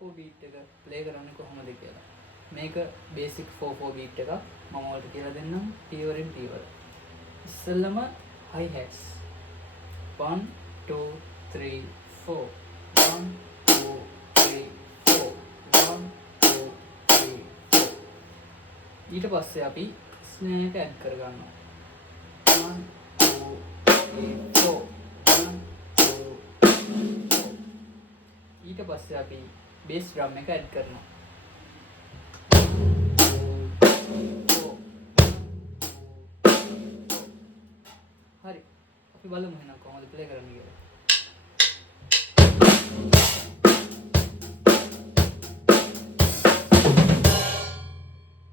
4/4 beat එක play කරන්නේ කොහොමද කියලා. මේක basic 4/4 beat එකක්. මම ඔයාලට කියලා දෙන්නම් T වලින් T වල. ඉස්සෙල්ලම hi hats 1 2 3 4 1 2 3 4 1 2 3 4. ඊට පස්සේ අපි snare එක add කරගන්නවා. 1 2 3 4 1 2 3 4. ඊට පස්සේ අපි bass drum එක add කරනවා. 1 2 3 4 1 2 3 4. හරි. අපි බලමු එහෙනම් කොහොමද play කරන්නේ කියලා.